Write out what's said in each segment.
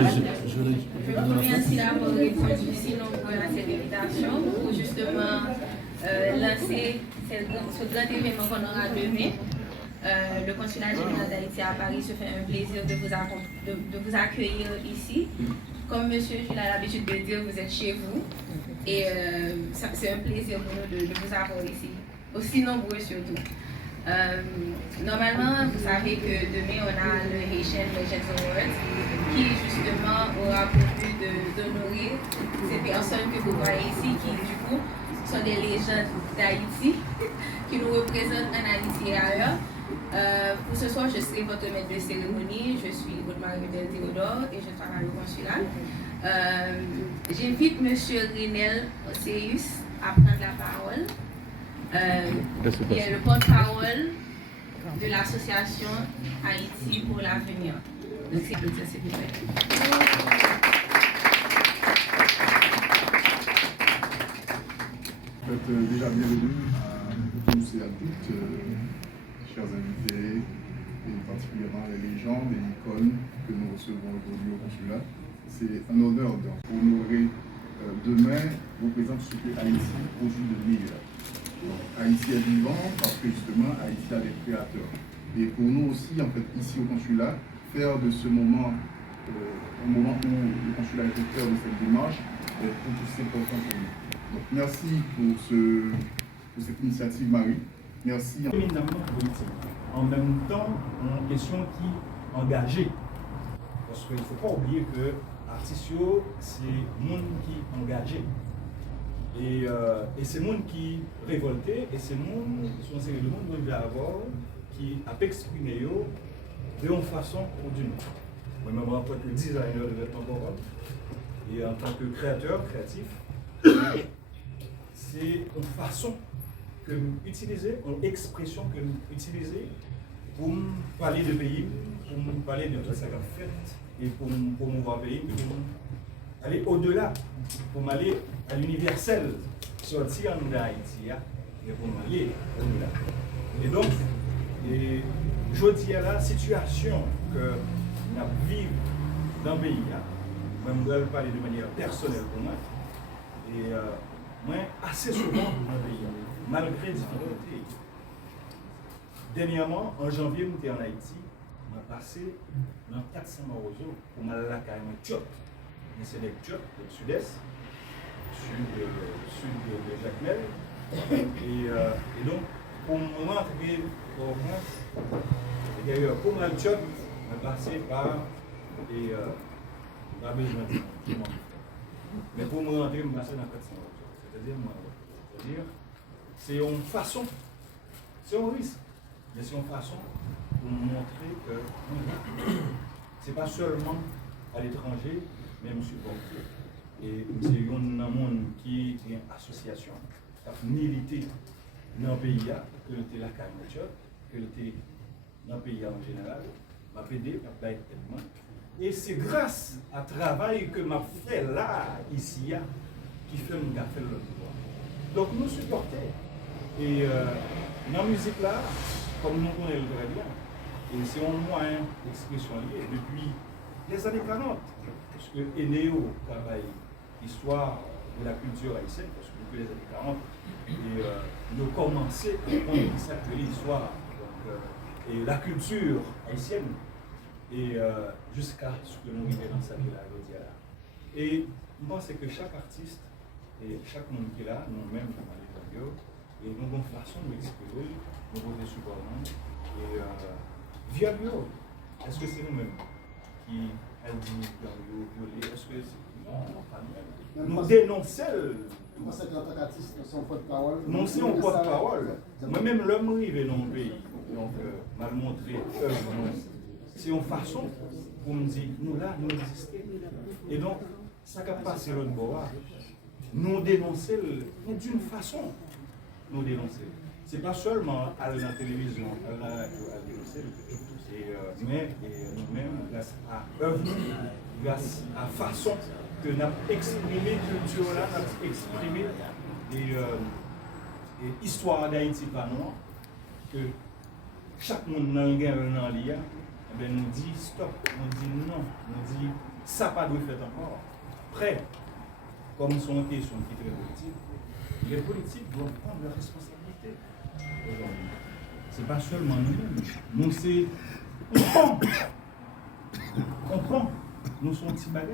Je vous remercie d'avoir répondu si nombreux à cette invitation pour justement lancer ce grand événement qu'on aura demain. Le consulat général d'Haïti à Paris se fait un plaisir de vous accueillir ici. Comme monsieur Jules a l'habitude de dire, vous êtes chez vous. Et c'est un plaisir pour nous de vous avoir ici, aussi nombreux surtout. Normalement, vous savez que demain, on a le Haitian Legends Awards qui justement aura pour but d'honorer ces personnes que vous voyez ici, qui du coup sont des légendes d'Haïti, qui nous représentent en Haïti et ailleurs. Pour ce soir, je serai votre maître de cérémonie. Je suis votre Marie-Belle Théodore et je travaille au consulat. J'invite M. Renel Océus à prendre la parole. Qui est le porte-parole de l'association Haïti pour l'avenir. Donc, c'est applaudir, s'il vous plaît. Déjà bienvenue à tous et à toutes, chers invités, et particulièrement les légendes et icônes que nous recevons aujourd'hui au consulat. C'est un honneur d'honorer demain représente ce que Haïti produit de meilleur. Haïti est vivant parce que justement Haïti a des créateurs. Et pour nous aussi, en fait, ici au consulat, faire de ce moment un moment où le consulat est au cœur de cette démarche est tout aussi important pour nous. Donc merci pour cette initiative, Marie. Merci. Éminemment politique. En même temps, une question qui est engagée. Parce qu'il ne faut pas oublier que l'artiste, c'est le monde qui est engagé. Et c'est le monde qui est révolté, et c'est le monde qui veut avoir, qui a exprimé de une façon ou d'une autre. Moi-même, en tant que designer de vêtements corporels, et en tant que créateur, créatif, c'est une façon que nous utilisons, une expression que nous utilisons pour parler de pays, pour parler de tout ce qu'on fait, et pour promouvoir le pays, pour aller au-delà, pour aller à l'universel, sortir en Haïti, et pour aller au-delà. Et donc, je dis à la situation que nous vivons dans le pays, moi je vais parler de manière personnelle pour moi, et moi assez souvent dans le pays, malgré les difficultés. Dernièrement, en janvier, nous étions en Haïti, on a passé dans 400 morceaux pour m'aller à la carrière Tchop. C'est les Tchop, le sud-est, sud de Jacmel. Et donc, pour me rentrer au France, d'ailleurs, pour m'aller à Tchop, on a passé par pas besoin de mais pour me rentrer, je me passé dans 400 morceaux. C'est-à-dire, c'est une façon, c'est un risque, mais c'est une façon pour montrer que ce n'est pas seulement à l'étranger, mais je supporter. Et c'est un monde qui est une association, qui milité dans le pays, que le la Carnature, que le dans le pays en général, m'a aidé, m'a aidé. Et c'est grâce à travail que m'a fait là, ici, qui fait mon café le pouvoir. Donc nous supportons. Et dans la musique là, comme nous connaissons très bien, et c'est un moyen d'expression lié depuis les années 40. Parce que Eneo travaille l'histoire de la culture haïtienne, parce que depuis les années 40, et nous commençons à prendre l'histoire et la culture haïtienne, et jusqu'à ce que nous vivions dans sa vie là. Et je pense que chaque artiste et chaque monde qui est là, nous-mêmes, et nous avons une façon d'exprimer, nous avons des supports, et via bio, est-ce que c'est nous-mêmes qui a dit violer, est-ce que c'est nous dénonçons. Comment c'est que l'autre artiste, son porte-parole? Non, c'est un porte-parole. Moi-même, l'homme arrivé dans mon pays, donc mal montré, c'est une façon pour me dire, nous là, nous existons. Et donc, ça qui a passé l'autre bois, nous dénoncer d'une façon. Nous dénoncer. Ce n'est pas seulement à la télévision, à la radio, à dénoncer, mais nous-mêmes, grâce à œuvre, grâce à façon que nous avons exprimé culture là, nous avons exprimé l'histoire d'Haïti par nous, que chaque monde n'a un gain dans l'IA, nous dit stop, nous dit non, nous dit ça pas doit faire encore. Après, comme son question qui est très politique, les politiques doivent prendre leurs responsabilités aujourd'hui. Ce n'est pas seulement nous-mêmes. Nous, c'est. On prend. Nous sommes petits bagarres.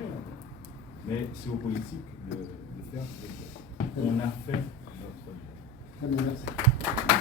Mais c'est aux politiques de faire des choses. On a fait notre. Très bien, merci.